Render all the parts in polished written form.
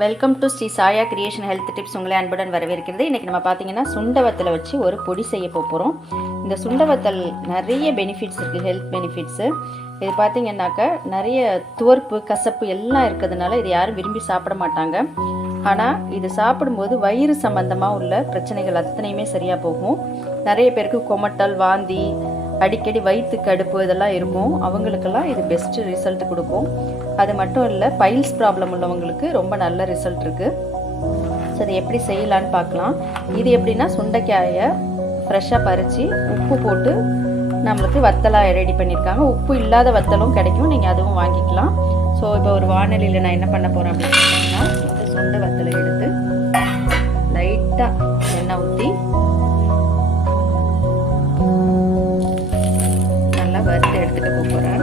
Welcome to Sri சாயா creation health tips. உங்களை அன்புடன் வரவேற்கிறது. இன்றைக்கி நம்ம பார்த்தீங்கன்னா சுண்டவத்தலை வச்சு ஒரு பொடி செய்ய போகிறோம். இந்த சுண்டவத்தல் நிறைய பெனிஃபிட்ஸ் இருக்குது, ஹெல்த் பெனிஃபிட்ஸு. இது பார்த்திங்கன்னாக்கா நிறைய துவர்ப்பு கசப்பு எல்லாம் இருக்கிறதுனால இது யாரும் விரும்பி சாப்பிட மாட்டாங்க. ஆனால் இது சாப்பிடும்போது வயிறு சம்பந்தமாக உள்ள பிரச்சனைகள் அத்தனையுமே சரியாக போகும். நிறைய பேருக்கு கொமட்டல், வாந்தி, அடிக்கடி வயிற்று கடுப்பு இதெல்லாம் இருக்கும். அவங்களுக்கெல்லாம் இது பெஸ்ட்டு ரிசல்ட் கொடுக்கும். அது மட்டும் இல்லை, பைல்ஸ் ப்ராப்ளம் உள்ளவங்களுக்கு ரொம்ப நல்ல ரிசல்ட் இருக்குது. ஸோ அதை எப்படி செய்யலான்னு பார்க்கலாம். இது எப்படின்னா, சுண்டைக்காயை ஃப்ரெஷ்ஷாக பறித்து உப்பு போட்டு நம்மளுக்கு வத்தலாக ரெடி பண்ணியிருக்காங்க. உப்பு இல்லாத வத்தலும் கிடைக்கும், நீங்கள் அதுவும் வாங்கிக்கலாம். ஸோ இப்போ ஒரு வானொலியில் நான் என்ன பண்ண போகிறேன் அப்படின்னு பார்த்தீங்கன்னா, இந்த சுண்டை வத்தலை எடுத்து லைட்டாக எண்ணெய் ஊற்றி நல்லா வறுத்து எடுத்துகிட்டு போகிறேன்.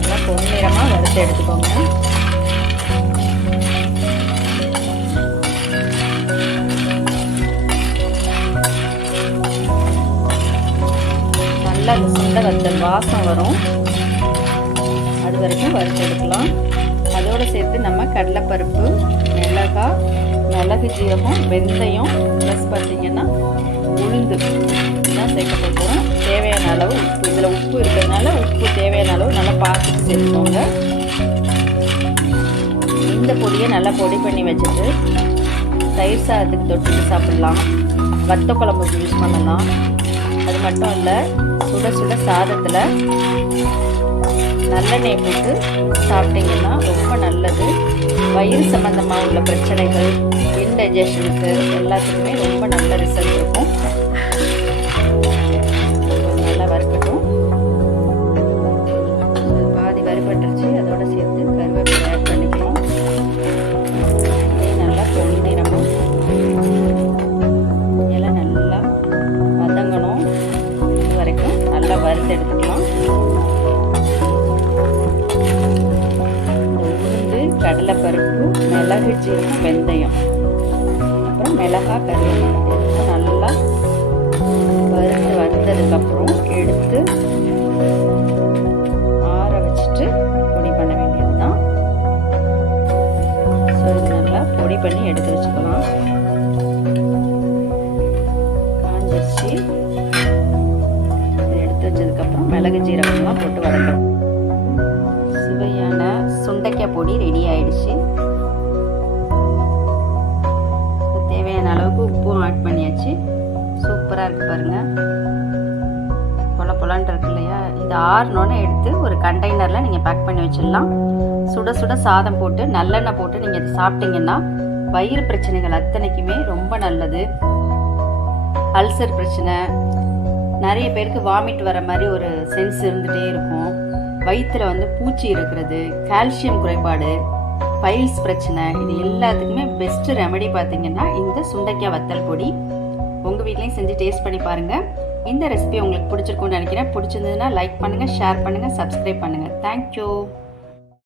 நல்லா பொன்னிறமாக வறுத்து எடுத்துக்கோங்க. நல்லா அந்த சுண்டை வத்தல் வாசம் வரும், அது வரைக்கும் வறுத்து எடுக்கலாம். அதோடு சேர்த்து நம்ம கடலைப்பருப்பு, மிளகாய், மிளகு ஜீரகம், வெந்தயம், ப்ளஸ் பார்த்திங்கன்னா உளுந்து தான் சேர்க்க போகிறோம். தேவையான அளவு உப்பு, இதில் உப்பு இருக்கிறதுனால உப்பு தேவையான அளவு நல்லா பார்த்துட்டு சேர்த்துக்கோங்க. இந்த பொடியை நல்லா பொடி பண்ணி வச்சுட்டு தயிர் சாதத்துக்கு தொட்டுட்டு சாப்பிட்லாம், வத்த குழம்புக்கு யூஸ் பண்ணலாம். அது மட்டும் இல்லை, சுட சுட சாதத்தில் நல்லெண்ணெய் போட்டு சாப்பிட்டிங்கன்னா ரொம்ப நல்லது. வயிறு சம்மந்தமாக உள்ள பிரச்சனைகள், இன்டைஜஷனுக்கு எல்லாத்துக்குமே ரொம்ப நல்ல ரிசல்ட் இருக்கும். நல்லா வறுக்கட்டும். பாதி வறுபட்டுருச்சு, அதோடு சேர்த்து கருவேப்பிலை ஆட் பண்ணிக்கலாம். இதே நல்லா பொன்னிறமாக எல்லாம் நல்லா வதங்கணும், இது வரைக்கும் நல்லா வறுத்து எடுத்துக்கலாம். கடலைப்பருப்பு, மிளகு ஜீரகம், வெந்தயம், அப்புறம் மிளகாய், கருவேப்பிலை நல்லா வறுத்து வந்ததுக்கப்புறம் எடுத்து ஆற வச்சுட்டு பொடி பண்ண வேண்டியது தான். ஸோ இது நல்லா பொடி பண்ணி எடுத்து வச்சுக்கலாம். காஞ்சிச்சு, எடுத்து வச்சதுக்கப்புறம் மிளகு ஜீரகம்லாம் போட்டு வதக்கணும். சுவையான சுண்டைக்காய் பொடி ரெடி ஆயிடுச்சு. தேவையான அளவுக்கு உப்பும் ஆட் பண்ணியாச்சு. சூப்பராக இருக்குது பாருங்கள், பொல பொலன்னு இருக்கு இல்லையா? இது ஆறுனோன்னு எடுத்து ஒரு கண்டெய்னரில் நீங்கள் பேக் பண்ணி வச்சிடலாம். சுட சுட சாதம் போட்டு நல்லெண்ணெய் போட்டு நீங்கள் இதை சாப்பிட்டீங்கன்னா வயிறு பிரச்சனைகள் அத்தனைக்குமே ரொம்ப நல்லது. அல்சர் பிரச்சனை, நிறைய பேருக்கு வாமிட் வர மாதிரி ஒரு சென்ஸ் இருந்துகிட்டே இருக்கும். வயிற்றில் வந்து பூச்சி இருக்கிறது, கால்சியம் குறைபாடு, பைல்ஸ் பிரச்சனை, இது எல்லாத்துக்குமே பெஸ்ட்டு ரெமெடி பார்த்திங்கன்னா இந்த சுண்டைக்காய் வத்தல் பொடி. உங்கள் வீட்லேயும் செஞ்சு டேஸ்ட் பண்ணி பாருங்கள். இந்த ரெசிபி உங்களுக்கு பிடிச்சிருக்குன்னு நினைக்கிறேன். பிடிச்சிருந்ததுன்னா லைக் பண்ணுங்கள், ஷேர் பண்ணுங்கள், சப்ஸ்கிரைப் பண்ணுங்கள். தேங்க்யூ.